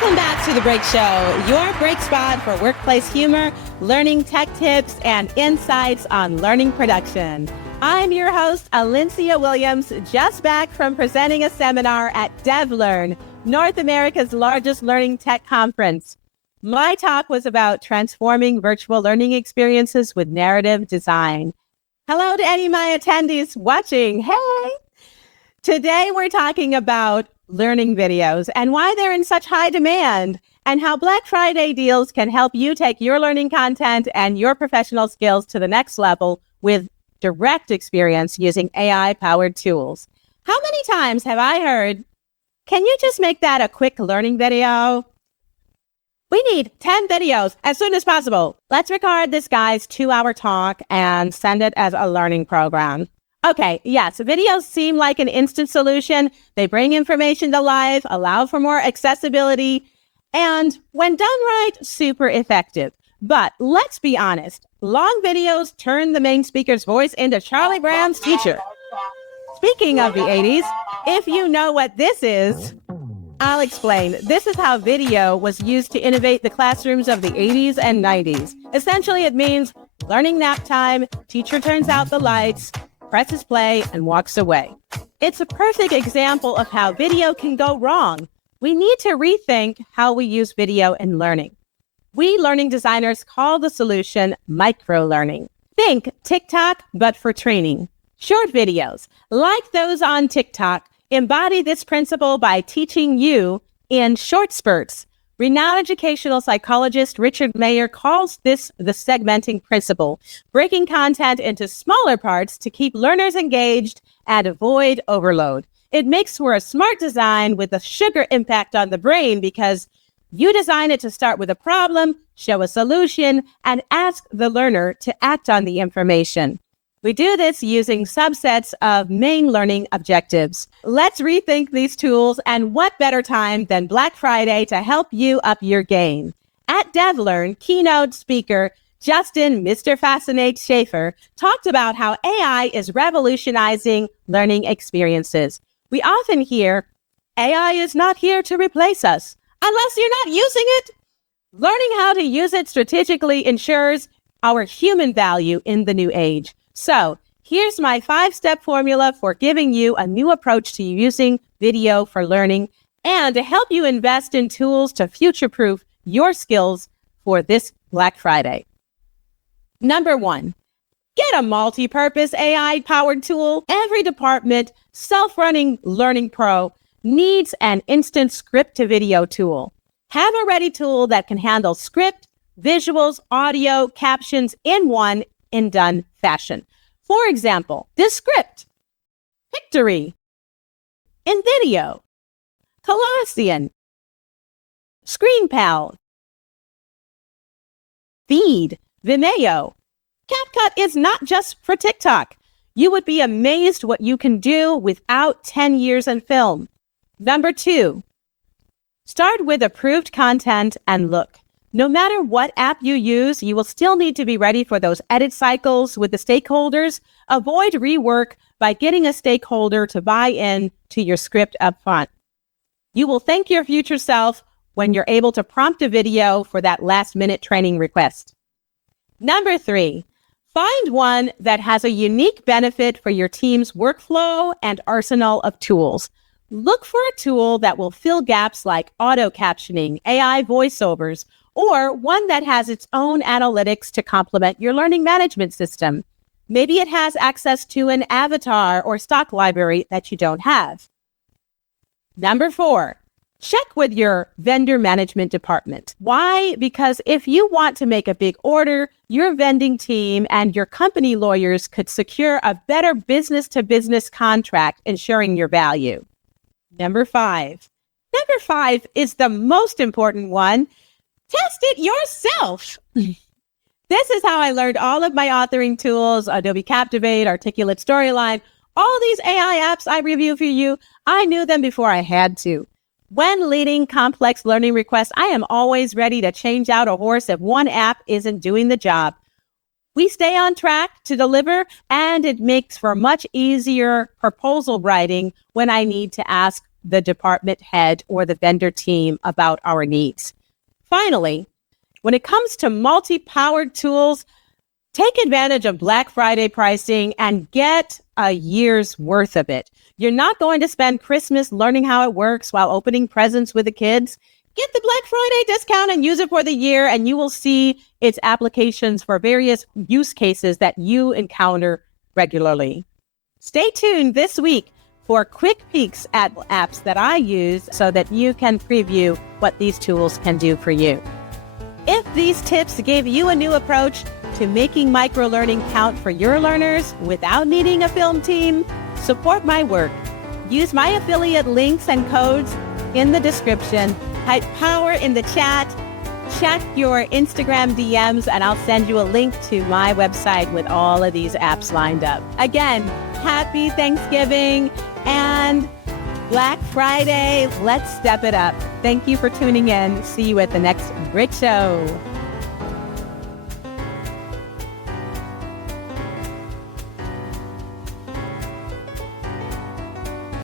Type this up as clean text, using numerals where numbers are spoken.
Welcome back to The Break Show, your break spot for workplace humor, learning tech tips, and insights on learning production. I'm your host, Allyncia Williams, just back from presenting a seminar at DevLearn, North America's largest learning tech conference. My talk was about transforming virtual learning experiences with narrative design. Hello to any of my attendees watching. Hey! Today we're talking about learning videos and why they're in such high demand, and how Black Friday deals can help you take your learning content and your professional skills to the next level with direct experience using AI-powered tools. How many times have I heard, can you just make that a quick learning video? We need 10 videos as soon as possible. Let's record this guy's 2-hour talk and send it as a learning program. Okay, yes, videos seem like an instant solution. They bring information to life, allow for more accessibility, and when done right, super effective. But let's be honest, long videos turn the main speaker's voice into Charlie Brown's teacher. Speaking of the 80s, if you know what this is, I'll explain. This is how video was used to innovate the classrooms of the 80s and 90s. Essentially, it means learning nap time, teacher turns out the lights, presses play, and walks away. It's a perfect example of how video can go wrong. We need to rethink how we use video in learning. We learning designers call the solution microlearning. Think TikTok, but for training. Short videos, like those on TikTok, embody this principle by teaching you in short spurts. Renowned educational psychologist Richard Mayer calls this the segmenting principle, breaking content into smaller parts to keep learners engaged and avoid overload. It makes for a smart design with a sugar impact on the brain because you design it to start with a problem, show a solution, and ask the learner to act on the information. We do this using subsets of main learning objectives. Let's rethink these tools, and what better time than Black Friday to help you up your game. At DevLearn, keynote speaker Justin Mr. Fascinate Schaefer talked about how AI is revolutionizing learning experiences. We often hear, AI is not here to replace us, unless you're not using it. Learning how to use it strategically ensures our human value in the new age. So here's my 5-step formula for giving you a new approach to using video for learning and to help you invest in tools to future-proof your skills for this Black Friday. Number 1, get a multi-purpose AI-powered tool. Every department, self-running learning pro needs an instant script-to-video tool. Have a ready tool that can handle script, visuals, audio, captions in one in done fashion. For example, Descript, Pictory, InVideo, Colossian, ScreenPal, Feed, Vimeo. CapCut is not just for TikTok. You would be amazed what you can do without 10 years in film. Number 2, start with approved content and look. No matter what app you use, you will still need to be ready for those edit cycles with the stakeholders. Avoid rework by getting a stakeholder to buy in to your script up front. You will thank your future self when you're able to prompt a video for that last-minute training request. Number 3, find one that has a unique benefit for your team's workflow and arsenal of tools. Look for a tool that will fill gaps like auto captioning, AI voiceovers, or one that has its own analytics to complement your learning management system. Maybe it has access to an avatar or stock library that you don't have. Number 4, check with your vendor management department. Why? Because if you want to make a big order, your vending team and your company lawyers could secure a better business-to-business contract, ensuring your value. Number 5 is the most important one. Test it yourself. This is how I learned all of my authoring tools, Adobe Captivate, Articulate Storyline, all these AI apps I review for you. I knew them before I had to. When leading complex learning requests, I am always ready to change out a horse if one app isn't doing the job. We stay on track to deliver, and it makes for much easier proposal writing when I need to ask the department head or the vendor team about our needs. Finally, when it comes to multi-powered tools, take advantage of Black Friday pricing and get a year's worth of it. You're not going to spend Christmas learning how it works while opening presents with the kids. Get the Black Friday discount and use it for the year, and you will see its applications for various use cases that you encounter regularly. Stay tuned this week for quick peeks at apps that I use so that you can preview what these tools can do for you. If these tips gave you a new approach to making microlearning count for your learners without needing a film team, support my work. Use my affiliate links and codes in the description. Type power in the chat. Check your Instagram DMs and I'll send you a link to my website with all of these apps lined up. Again, happy Thanksgiving and Black Friday. Let's step it up. Thank you for tuning in. See you at the next great show.